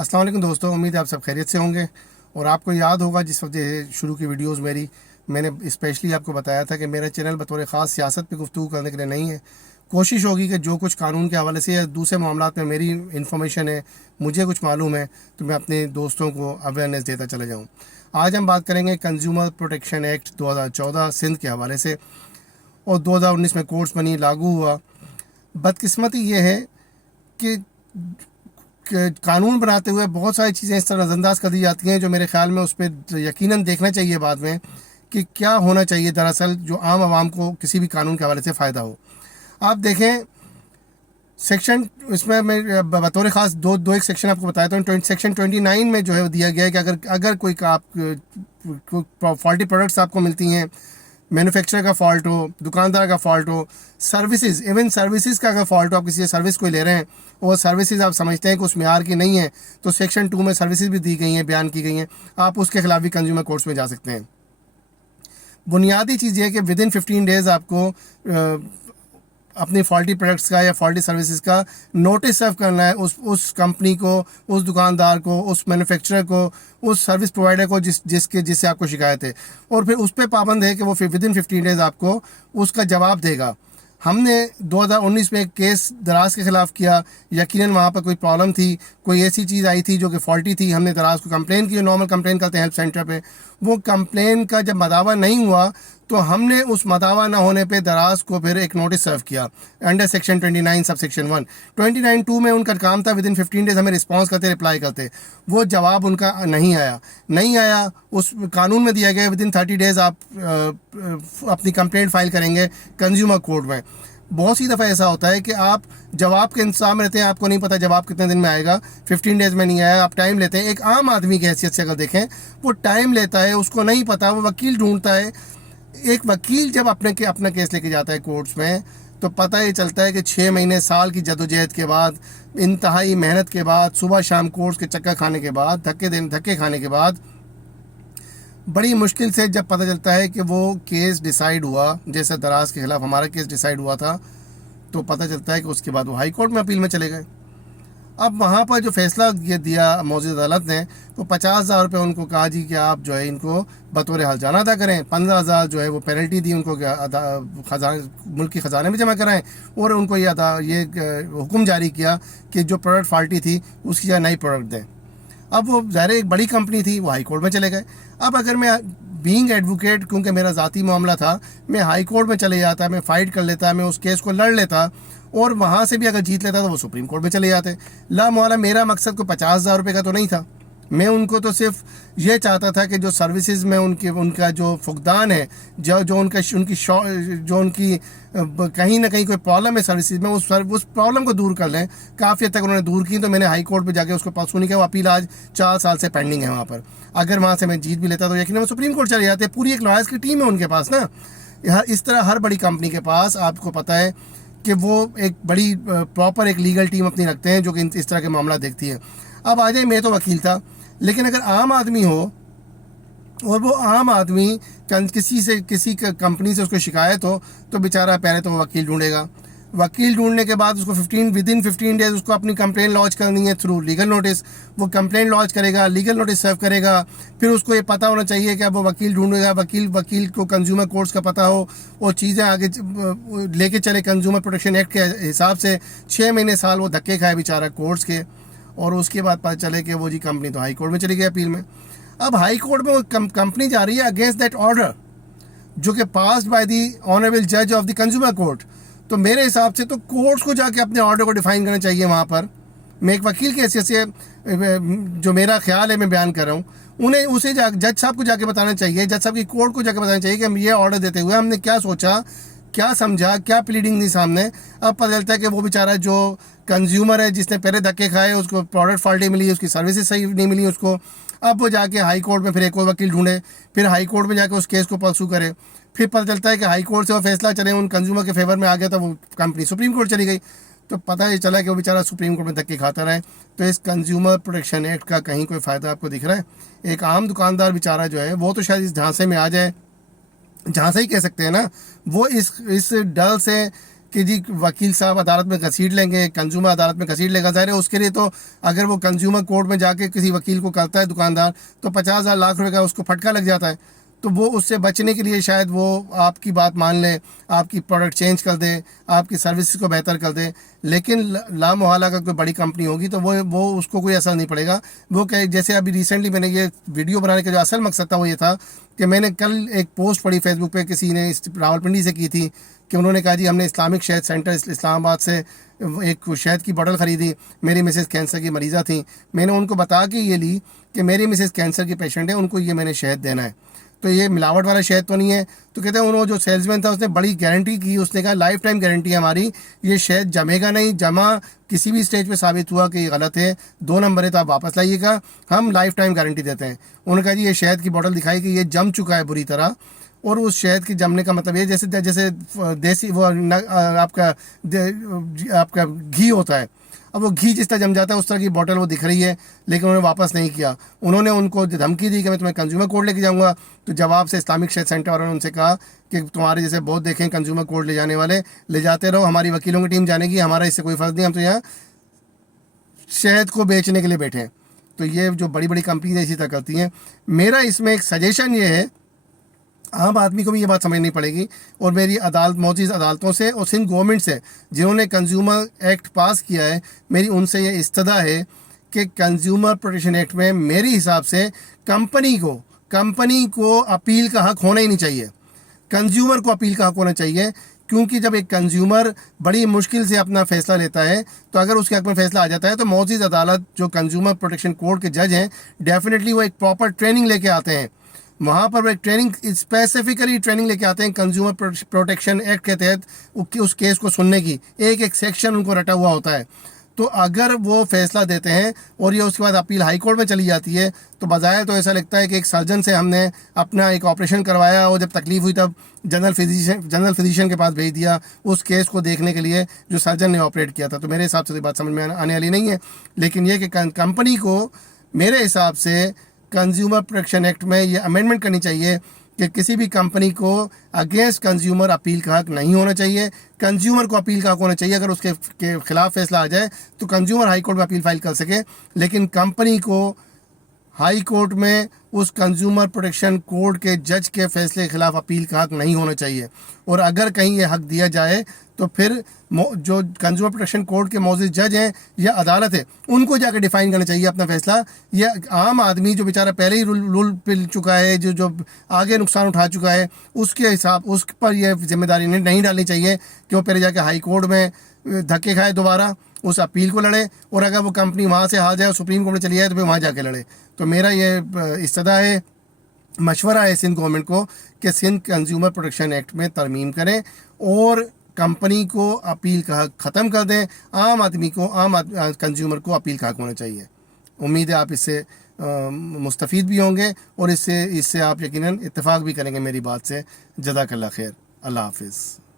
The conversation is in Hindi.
अस्सलाम वालेकुम दोस्तों, उम्मीद है आप सब खैरियत से होंगे। और आपको याद होगा जिस वक्त ये शुरू की वीडियोस मेरी मैंने स्पेशली आपको बताया था कि मेरा चैनल बतौर ख़ास सियासत पे गुफ्तगू करने के लिए नहीं है। कोशिश होगी कि जो कुछ कानून के हवाले से या दूसरे मामलात में मेरी इन्फॉर्मेशन है, मुझे कुछ मालूम है, तो मैं अपने दोस्तों को अवेयरनेस देता चला जाऊँ। आज हम बात करेंगे कंज्यूमर प्रोटेक्शन एक्ट 2014 सिंध के हवाले से, और 2019 में कोर्ट्स बनी, लागू हुआ। बदकिस्मती ये है कि कानून बनाते हुए बहुत सारी चीज़ें इस तरह नज़रअंदाज कर दी जाती हैं जो मेरे ख्याल में उस पर यकीनन देखना चाहिए बाद में कि क्या होना चाहिए दरअसल जो आम आवाम को किसी भी कानून के हवाले से फ़ायदा हो। आप देखें सेक्शन, इसमें मैं बतौर ख़ास दो एक सेक्शन आपको बताया था। सेक्शन 29 में जो है दिया गया है कि अगर कोई आप फॉल्टी प्रोडक्ट्स आपको मिलती हैं, मैन्युफैक्चरर का फॉल्ट हो, दुकानदार का फॉल्ट हो, सर्विसेज, इवन सर्विसेज का अगर फॉल्ट हो, आप किसी से सर्विस कोई ले रहे हैं और सर्विसेज आप समझते हैं कि उस मेयार की नहीं है, तो सेक्शन 2 में सर्विसेज भी दी गई हैं, बयान की गई हैं, आप उसके खिलाफ भी कंज्यूमर कोर्ट्स में जा सकते हैं। बुनियादी चीज़ ये है कि विद इन 15 डेज़ आपको अपनी फॉल्टी प्रोडक्ट्स का या फॉल्टी सर्विसेज का नोटिस सर्व करना है उस कंपनी को, उस दुकानदार को, उस मैन्युफैक्चरर को, उस सर्विस प्रोवाइडर को जिससे आपको शिकायत है, और फिर उस पर पाबंद है कि वो विद इन 15 डेज़ आपको उसका जवाब देगा। हमने 2019 में एक केस दराज के ख़िलाफ़ किया। यकीनन वहाँ पर कोई प्रॉब्लम थी, कोई ऐसी चीज़ आई थी जो कि फॉल्टी थी। हमने दराज को कंप्लेन की, नॉर्मल कंप्लेन करते हैं हेल्प सेंटर पे। वो कंप्लेन का जब मदावा नहीं हुआ तो हमने उस मदावा ना होने पे दराज को फिर एक नोटिस सर्व किया अंडर सेक्शन 29 सब सेक्शन 1। 29(2) में उनका काम था विद इन 15 डेज़ हमें रिस्पॉन्स करते, रिप्लाई करते। वो जवाब उनका नहीं आया। उस कानून में दिया गया विद इन 30 डेज़ आप अपनी कंप्लेंट फाइल करेंगे कंज्यूमर कोर्ट में। बहुत सी दफ़ा ऐसा होता है कि आप जवाब के इंतज़ार में रहते हैं, आपको नहीं पता जवाब कितने दिन में आएगा, 15 डेज़ में नहीं आया, आप टाइम लेते हैं। एक आम आदमी की हैसियत से अगर देखें, वो टाइम लेता है, उसको नहीं पता, वो वकील ढूंढता है। एक वकील जब अपना केस लेके जाता है कोर्ट्स में, तो पता ही चलता है कि 6 महीने साल की जदोजहद के बाद, इंतहाई मेहनत के बाद, सुबह शाम कोर्ट्स के चक्कर खाने के बाद, धक्के खाने के बाद, बड़ी मुश्किल से जब पता चलता है कि वो केस डिसाइड हुआ, जैसे दराज के ख़िलाफ़ हमारा केस डिसाइड हुआ था, तो पता चलता है कि उसके बाद वो हाई कोर्ट में अपील में चले गए। अब वहाँ पर जो फैसला ये दिया मौजूद अदालत ने, वो 50,000 रुपये उनको कहा जी कि आप जो है इनको बतौर हर्जाना अदा करें, 15,000 जो है वो पेनल्टी दी उनको मुल्क के ख़जाने में जमा कराएं, और उनको ये हुक्म जारी किया कि जो प्रोडक्ट फॉल्टी थी उसकी जगह नई प्रोडक्ट दें। अब वो ज़ाहिर एक बड़ी कंपनी थी, वो हाई कोर्ट में चले गए। अब अगर मैं बीइंग एडवोकेट, क्योंकि मेरा ज़ाती मामला था, मैं हाई कोर्ट में चले जाता, मैं फ़ाइट कर लेता, मैं उस केस को लड़ लेता, और वहाँ से भी अगर जीत लेता तो वो सुप्रीम कोर्ट में चले जाते। ला मौला मेरा मकसद को 50,000 रुपये का तो नहीं था। मैं उनको तो सिर्फ ये चाहता था कि जो सर्विसेज में उनका जो फुकदान है, जो उनकी कहीं ना कहीं कोई प्रॉब्लम है सर्विसेज में, उस प्रॉब्लम को दूर कर लें। काफ़ी हद तक उन्होंने दूर की, तो मैंने हाई कोर्ट पे जाके उसको पास होने का, वो अपील आज 4 साल से पेंडिंग है वहाँ पर। अगर वहाँ से मैं जीत भी लेता तो यकीन वो सुप्रीम कोर्ट चले जाते। पूरी एक लॉयर्स की टीम है उनके पास ना। इस तरह हर बड़ी कंपनी के पास, आपको पता है कि वो एक बड़ी प्रॉपर एक लीगल टीम अपनी रखते हैं जो कि इस तरह के मामला देखती है। अब आ जाए, मैं तो वकील था, लेकिन अगर आम आदमी हो और वो आम आदमी किसी कंपनी से उसको शिकायत हो, तो बेचारा पहले तो वो वकील ढूंढेगा। वकील ढूंढने के बाद उसको विद इन 15 डेज़ उसको अपनी कंप्लेन लॉन्च करनी है थ्रू लीगल नोटिस। वो कंप्लेन लॉन्च करेगा, लीगल नोटिस सर्व करेगा, फिर उसको ये पता होना चाहिए कि अब वो वकील ढूंढेगा, वकील को कंज्यूमर कोर्ट्स का पता हो, और चीज़ें आगे लेके चले कंज्यूमर प्रोटेक्शन एक्ट के हिसाब से। 6 महीने साल वो धक्के खाए बेचारा कोर्ट्स के, और उसके बाद पता चले कि वो जी कंपनी तो हाई कोर्ट में चली गई अपील में। अब हाई कोर्ट में वो कंपनी जा रही है अगेंस्ट दैट ऑर्डर जो कि पास्ड बाय द ऑनरेबल जज ऑफ द कंज्यूमर कोर्ट। तो मेरे हिसाब से तो कोर्ट्स को जाके अपने ऑर्डर को डिफाइन करना चाहिए वहाँ पर। मैं एक वकील की हैसियत से जो मेरा ख्याल है मैं बयान कर रहा हूँ, उन्हें उसे जज साहब को जाके बताना चाहिए, जज साहब की कोर्ट को जाके बताना चाहिए कि हम ये ऑर्डर देते हुए हमने क्या सोचा, क्या समझा, क्या प्लीडिंग दी सामने। अब पता चलता है कि वो बेचारा जो कंज्यूमर है, जिसने पहले धक्के खाए, उसको प्रोडक्ट फॉल्टी मिली, उसकी सर्विसेज सही नहीं मिली उसको। अब वो जाके हाई कोर्ट में फिर एक और वकील ढूंढे, फिर हाई कोर्ट में जाके उस केस को परसू करे, फिर पता चलता है कि हाई कोर्ट से वो फैसला चले उन कंज्यूमर के फेवर में आ गया, तो वो कंपनी सुप्रीम कोर्ट चली गई। तो पता ही चला कि वो बेचारा सुप्रीम कोर्ट में धक्के खाता रहे। तो इस कंज्यूमर प्रोटेक्शन एक्ट का कहीं कोई फ़ायदा आपको दिख रहा है? एक आम दुकानदार बेचारा जो है, वो तो शायद इस झांसे में आ जाए, झांसा ही कह सकते हैं ना, वो इस डर से कि जी वकील साहब अदालत में घसीट लेंगे, कंज्यूमर अदालत में घसीट लेगा। ज़ाहिर है उसके लिए तो अगर वो कंज्यूमर कोर्ट में जाके किसी वकील को करता है दुकानदार, तो 50,000 लाख रुपए का उसको फटका लग जाता है। तो वो उससे बचने के लिए शायद वो आपकी बात मान ले, आपकी प्रोडक्ट चेंज कर दे, आपकी सर्विस को बेहतर कर दे। लेकिन लामोहल्ला का कोई बड़ी कंपनी होगी तो वो उसको कोई असर नहीं पड़ेगा। वो कहे, जैसे अभी रिसेंटली मैंने ये वीडियो बनाने का जो असल मकसद था वो ये था कि मैंने कल एक पोस्ट पढ़ी फेसबुक पे, किसी ने रावलपिंडी से की थी, कि उन्होंने कहा जी हमने इस्लामिक शहद सेंटर इस्लामाबाद से एक शहद की बोतल ख़रीदी, मेरी मिसेज़ कैंसर की मरीज़ा थी। मैंने उनको बता के ये ली कि मेरी मिसेज़ कैंसर की पेशेंट है, उनको ये मैंने शहद देना है, तो ये मिलावट वाला शहद तो नहीं है। तो कहते हैं उन्होंने, जो सेल्समैन था उसने बड़ी गारंटी की, उसने कहा लाइफ टाइम गारंटी है हमारी, ये शहद जमेगा नहीं, जमा किसी भी स्टेज पे साबित हुआ कि ये गलत है, 2 नंबर है तो आप वापस लाइएगा, हम लाइफ टाइम गारंटी देते हैं। उन्होंने कहा जी ये शहद की बोतल दिखाई कि ये जम चुका है बुरी तरह, और उस शहद की जमने का मतलब ये जैसे जैसे देसी वो आपका घी होता है, अब वो घी जिस तरह जम जाता है उस तरह की बोतल वो दिख रही है, लेकिन उन्होंने वापस नहीं किया। उन्होंने उनको धमकी दी कि मैं तुम्हें कंज्यूमर कोर्ट लेके जाऊंगा। तो जवाब से इस्लामिक शहद सेंटर वालों ने उनसे कहा कि तुम्हारे जैसे बहुत देखें कंज्यूमर कोर्ट ले जाने वाले, ले जाते रहो, हमारी वकीलों की टीम जानेगी, हमारा इससे कोई फ़र्ज नहीं, हम तो यहाँ शहद को बेचने के लिए बैठे हैं। तो ये जो बड़ी बड़ी कंपनी इसी तरह करती हैं। मेरा इसमें एक सजेशन ये है, आम आदमी को भी ये बात समझनी पड़ेगी, और मेरी मौजूद अदालतों से और सिंध गवर्नमेंट से जिन्होंने कंज्यूमर एक्ट पास किया है, मेरी उनसे ये इस्तदा है कि कंज्यूमर प्रोटेक्शन एक्ट में मेरे हिसाब से कंपनी को अपील का हक होना ही नहीं चाहिए, कंज्यूमर को अपील का हक होना चाहिए। क्योंकि जब एक कंज्यूमर बड़ी मुश्किल से अपना फैसला लेता है, तो अगर उसके हक में फैसला आ जाता है तो मौजूद अदालत जो कंज्यूमर प्रोटेक्शन कोर्ट के जज हैं, डेफिनेटली वो एक प्रॉपर ट्रेनिंग लेके आते हैं। वहाँ पर वो एक ट्रेनिंग, स्पेसिफिकली ट्रेनिंग लेके आते हैं कंज्यूमर प्रोटेक्शन एक्ट के तहत उस केस को सुनने की, एक सेक्शन उनको रटा हुआ होता है। तो अगर वो फैसला देते हैं और ये उसके बाद अपील हाई कोर्ट में चली जाती है, तो बजाय तो ऐसा लगता है कि एक सर्जन से हमने अपना एक ऑपरेशन करवाया और जब तकलीफ हुई तब जनरल फिजिशियन के पास भेज दिया उस केस को देखने के लिए जो सर्जन ने ऑपरेट किया था। तो मेरे हिसाब से तो बात समझ में आने वाली नहीं है। लेकिन ये कि कंपनी को मेरे हिसाब से कंज्यूमर प्रोटेक्शन एक्ट में ये अमेंडमेंट करनी चाहिए कि किसी भी कंपनी को अगेंस्ट कंज्यूमर अपील का हक नहीं होना चाहिए। कंज्यूमर को अपील का हक होना चाहिए, अगर उसके खिलाफ फैसला आ जाए तो कंज्यूमर हाई कोर्ट में अपील फाइल कर सके, लेकिन कंपनी को हाई कोर्ट में उस कंज्यूमर प्रोटेक्शन कोर्ट के जज के फैसले के खिलाफ अपील का हक नहीं होना चाहिए। और अगर कहीं ये हक दिया जाए तो फिर जो कंज्यूमर प्रोटेक्शन कोर्ट के मौजूद जज हैं या अदालत है, उनको जाकर डिफाइन करना चाहिए अपना फैसला। या आम आदमी जो बेचारा पहले ही रूल पिल चुका है, जो आगे नुकसान उठा चुका है, उसके हिसाब उस पर यह जिम्मेदारी नहीं डालनी चाहिए कि वो पहले जाकर हाई कोर्ट में धक्के खाए, दोबारा उस अपील को लड़े, और अगर वो कंपनी वहाँ से हार जाए और सुप्रीम कोर्ट में चली जाए तो फिर वहाँ जाके लड़े। तो मेरा ये इस्तदा है, मशवरा है सिंध गवर्नमेंट को कि सिंध कंज्यूमर प्रोटेक्शन एक्ट में तरमीम करें और कंपनी को अपील का हक ख़त्म कर दें। आम आदमी को, कंज्यूमर को अपील का हक होना चाहिए। उम्मीद है आप इससे मुस्तफ़ीद भी होंगे और इससे आप यकीनन इत्तेफाक भी करेंगे मेरी बात से। जज़ाकल्लाह खैर। अल्लाह हाफिज़।